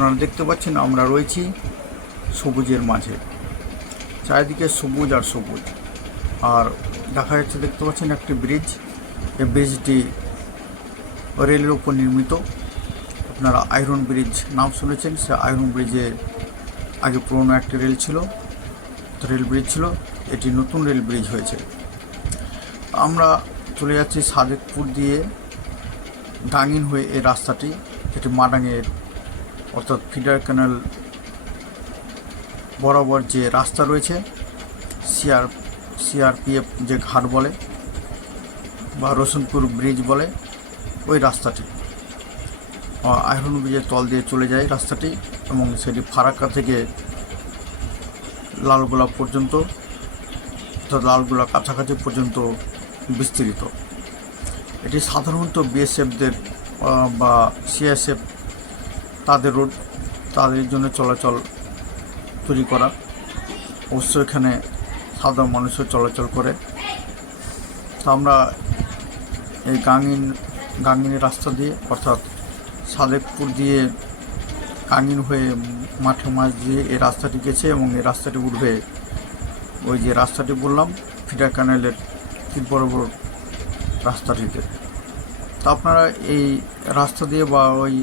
আপনারা দেখতে পাচ্ছেন আমরা রয়েছি সবুজের মাঝে, চারিদিকে সবুজ আর সবুজ। আর দেখা যাচ্ছে, দেখতে পাচ্ছেন একটি ব্রিজ। এই ব্রিজটি রেলের উপর নির্মিত। আপনারা আয়রন ব্রিজ নাম শুনেছেন। সে আয়রন ব্রিজে আগে পুরনো একটি রেল ব্রিজ ছিল। এটি নতুন রেল ব্রিজ হয়েছে। আমরা চলে যাচ্ছি সাদেকপুর দিয়ে ডাঙ্গিন হয়ে এই রাস্তাটি, এটি মাডাঙ্গের অর্থাৎ ফিডার ক্যানেল বরাবর যে রাস্তা রয়েছে, সিআরপিএফ যে ঘাট বলে বা রসুনপুর ব্রিজ বলে, ওই রাস্তাটি আয়রন ব্রিজের তল দিয়ে চলে যায় রাস্তাটি, এবং সেটি ফারাক্কা থেকে লালগোলা পর্যন্ত, অর্থাৎ লালগোলা কাছাকাছি পর্যন্ত বিস্তৃত। এটি সাধারণত বিএসএফদের বা সিএসএফ তাদের রোড, তাদের জন্য চলাচল তৈরি করা। অবশ্য এখানে সাধারণ মানুষও চলাচল করে। তা আমরা এই গাঙ্গিনের রাস্তা দিয়ে, অর্থাৎ সাদেকপুর দিয়ে গাঙ্গিন হয়ে মাঠে মাঝ দিয়ে এই রাস্তাটি গেছে, এবং এই রাস্তাটি উঠবে ওই যে রাস্তাটি বললাম ফিডার ক্যানেলের ঠিক বরাবর রাস্তাটিতে। তা আপনারা এই রাস্তা দিয়ে বা ওই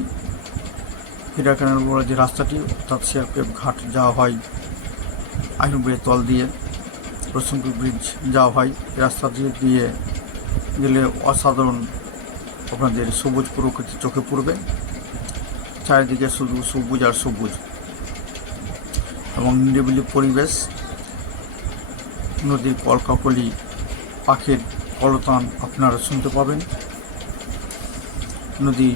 ফিডার ক্যানেল বড় যে রাস্তাটি, অর্থাৎ সিআরপিএফ ঘাট যাওয়া হয়, আয়রন ব্রিজের তল দিয়ে রসুনপুর ব্রিজ যাওয়া হয়, এই রাস্তা দিয়ে গেলে অসাধারণ আপনাদের সবুজ প্রকৃতি চোখে পড়বে। চারিদিকে শুধু সবুজ আর সবুজ এবং নিরিবিলি পরিবেশ, নদীর কলকাকলি, পাখির কলতান আপনারা শুনতে পাবেন। নদী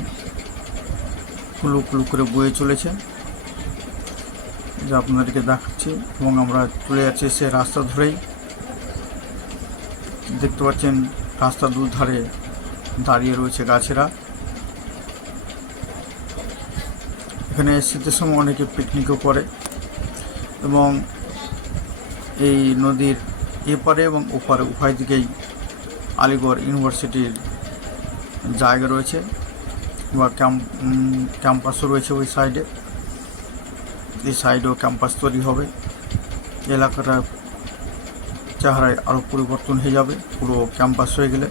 কুলু কুলু করে বয়ে চলেছে, যা আপনাদেরকে দেখাচ্ছি। এবং আমরা চলে যাচ্ছি সে রাস্তা ধরেই। দেখতে পাচ্ছেন রাস্তার দুধারে দাঁড়িয়ে রয়েছে গাছেরা। এখানে শীতের সময় অনেকে পিকনিকও করে, এবং এই নদীর এপারে এবং ওপারে উভয় দিকেই আলিগড় ইউনিভার্সিটির জায়গা রয়েছে বা ক্যাম্পাসও রয়েছে ওই সাইডে। এই সাইডেও ক্যাম্পাস তৈরি হবে। এলাকাটা চেহারায় আরও পরিবর্তন হয়ে যাবে পুরো ক্যাম্পাস হয়ে গেলে।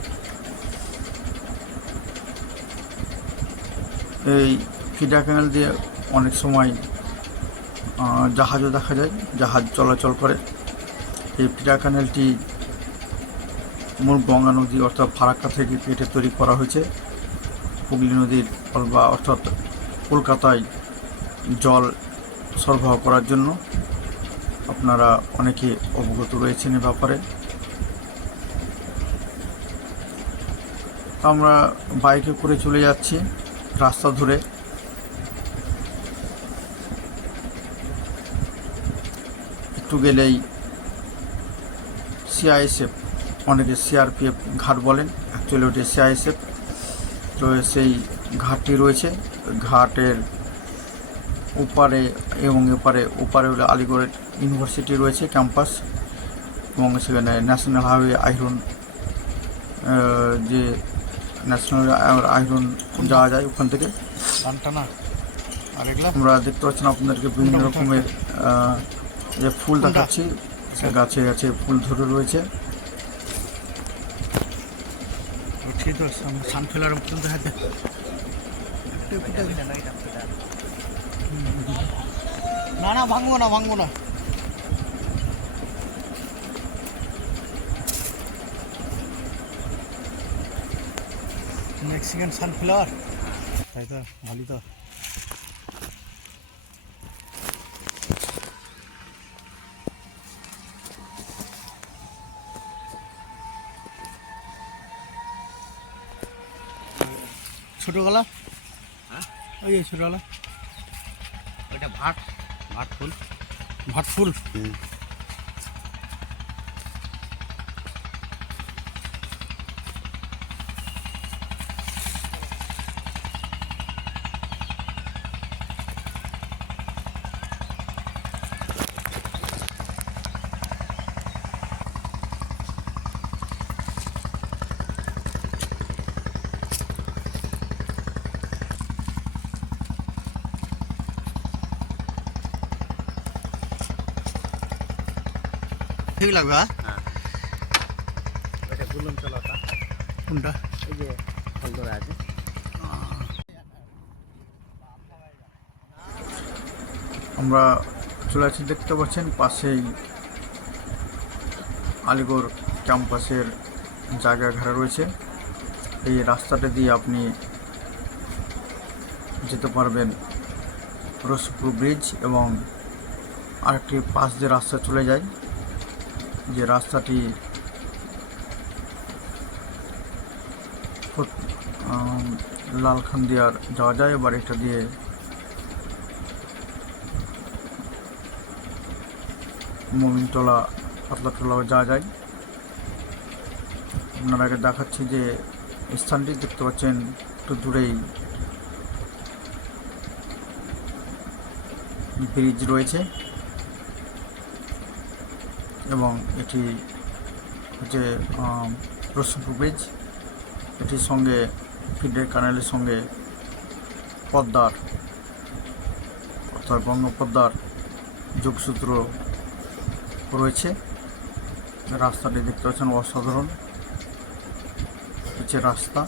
এই ফিডার ক্যানেল দিয়ে অনেক সময় জাহাজও দেখা যায়, জাহাজ চলাচল করে। এই ফিডার ক্যানেলটি মূল গঙ্গা নদী অর্থাৎ ফারাক্কা থেকে কেটে তৈরি করা হয়েছে হুগলি নদীর বা অর্থাৎ কলকাতায় জল সরবরাহ করার জন্য। আপনারা অনেকে অবগত রয়েছেন এ ব্যাপারে। আমরা বাইকে করে চলে যাচ্ছি রাস্তা ধরে। একটু গেলেই সিআইএসএফ, অনেকে সিআরপিএফ ঘাট বলেন, অ্যাকচুয়ালি ওটি সিআইএসএফ। তো সেই ঘাটটি রয়েছে। ঘাটের ওপারে এবং ওপারে হলো আলিগড় ইউনিভার্সিটি রয়েছে ক্যাম্পাস, এবং সেখানে ন্যাশনাল হাইওয়ে আয়রন, যে ন্যাশনাল আয়রন যাওয়া যায় ওখান থেকে। আমরা দেখতে পাচ্ছেন আপনাদেরকে বিভিন্ন রকমের যে ফুল দেখাচ্ছি, সে গাছে গাছে ফুল ধরে রয়েছে। না ভাঙবো না মেক্সিকান সানফ্লাওয়ার, তাই তো ভালোই তো। ছোটগলা, ওই ছোটগলা, ওইটা ভাট ফুল। ঠিক লাগবে হ্যাঁ? হ্যাঁ ওইটা গুলম চলাটা কোনটা? এই যে ফল ধরে আছে। আমরা চলে আসছি, দেখতে পাচ্ছেন পাশেই আলিগড় ক্যাম্পাসের জায়গা ঘেরা রয়েছে। এই রাস্তাটা দিয়ে আপনি যেতে পারবেন রসপুর ব্রিজ, এবং আরেকটি পাশ দিয়ে রাস্তা চলে যায়, যে রাস্তাটি লালখান্দিয়ার যাওয়া যায়। এবার এটা দিয়ে মোমিনটোলা, পাতলাটোলাও যাওয়া যায়। আপনার আগে দেখাচ্ছি যে স্থানটি দেখতে পাচ্ছেন একটু দূরেই ব্রিজ রয়েছে, এবং এটি হচ্ছে রসুলপুর ব্রিজ। এটির সঙ্গে ফিডের কানালের সঙ্গে পদ্মার, অর্থাৎ বঙ্গপদ্মার যোগসূত্র রয়েছে। রাস্তাটি দেখতে পাচ্ছেন অসাধারণ পিচের রাস্তা।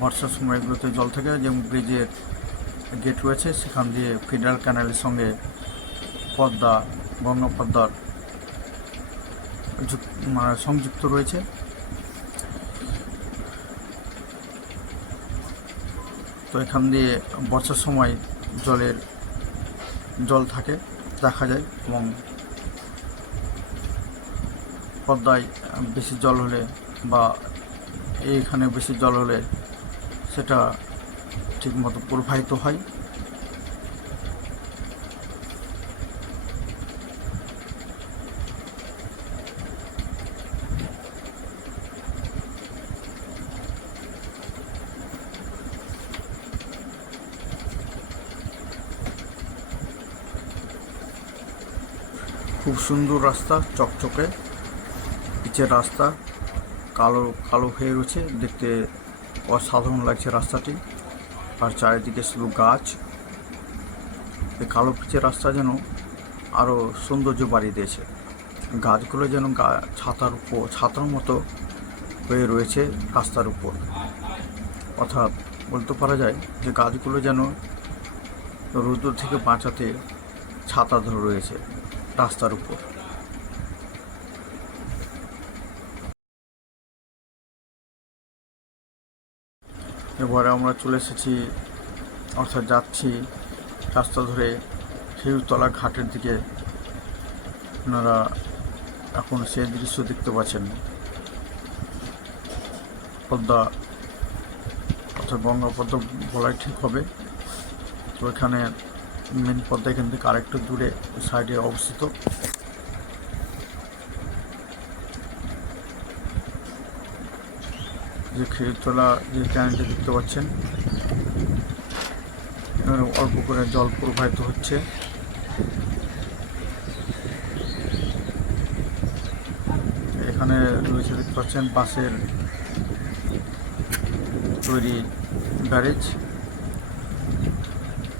বর্ষার সময়গুলোতে জল থাকে, যেমন ব্রিজের গেট রয়েছে, সেখান দিয়ে ফেডারেল ক্যানালের সঙ্গে পদ্মা, বঙ্গপদ্মার সংযুক্ত রয়েছে। তো এখান দিয়ে বর্ষার সময় জল থাকে, দেখা যায়, এবং পদ্মায় বেশি জল হলে বা এইখানে বেশি জল হলে সেটা ঠিকমতো প্রবাহিত হয়। খুব সুন্দর রাস্তা, চকচকে পিচের রাস্তা, কালো কালো হয়ে রয়েছে, দেখতে অসাধারণ লাগছে রাস্তাটি। আর চারিদিকে শুধু গাছ। এই কালো পিচের রাস্তা যেন আরও সৌন্দর্য বাড়িয়ে দিয়েছে। গাছগুলো যেন ছাতার মতো হয়ে রয়েছে রাস্তার উপর। অর্থাৎ বলতে পারা যায় যে গাছগুলো যেন রোদ থেকে বাঁচাতে ছাতা ধরে রয়েছে রাস্তার উপর। এবারে আমরা চলে এসেছি, অর্থাৎ যাচ্ছি রাস্তা ধরে খেজুরতলা ঘাটের দিকে। আপনারা এখন সেই দৃশ্য দেখতে পাচ্ছেন, পদ্মা, অর্থাৎ বঙ্গপদ্মা বলাই ঠিক হবে। তো এখানে মেন পদ্মা এখান থেকে আরেকটু দূরে সাইডে অবস্থিত। যে খেজুরতলা যে ক্যানেলটি দেখতে পাচ্ছেন, অল্প করে জল প্রবাহিত হচ্ছে। এখানে রয়েছে দেখতে পাচ্ছেন বাঁশের তৈরি ব্যারেজ,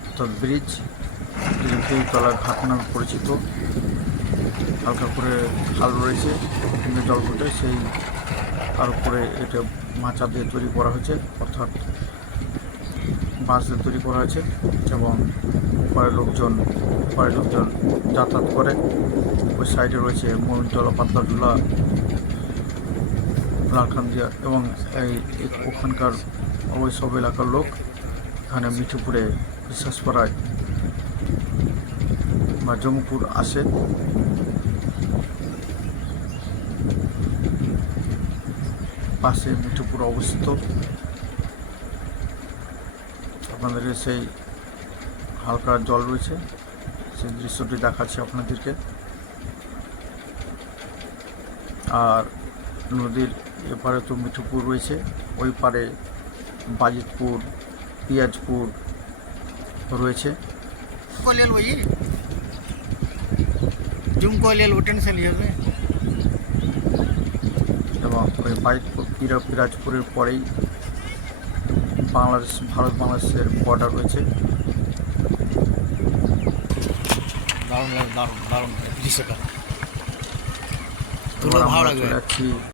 অর্থাৎ ব্রিজ, যেটি খেজুরতলা ঘাট নামে পরিচিত। হালকা করে খাল রয়েছে, কিন্তু জল ফুটে সেই তার উপরে এটা মাচা দিয়ে তৈরি করা হয়েছে, অর্থাৎ বাঁশ দিয়ে তৈরি করা হয়েছে, এবং পরে লোকজন যাতায়াত করে। ওই সাইডে রয়েছে মোমিনটোলা, পাতলাটোলা, লালখান্দিয়া, এবং ওখানকার ওই সব এলাকার লোক এখানে মিঠুপুরে বিশ্বাস করায় বা জম্মুপুর আসে। পাশে মিঠুপুর অবস্থিত। আপনাদেরকে সেই হালকা জল রয়েছে, সেই দৃশ্যটি দেখাচ্ছি আপনাদেরকে। আর নদীর এপারে তো মিঠুপুর রয়েছে, ওই পারে বাজিতপুর, পিয়াজপুর রয়েছে। कोलियल वही जुम कोलियल वो टेंशन लिया है। এবং ওই বাজিতপুর পিরাজপুরের পরেই ভারত বাংলাদেশের বর্ডার রয়েছে। দারুণ লাগে দারুণ দারুণ দৃশ্যটা এবার তুলে ভালো আমরা লাগবে চলে যাচ্ছি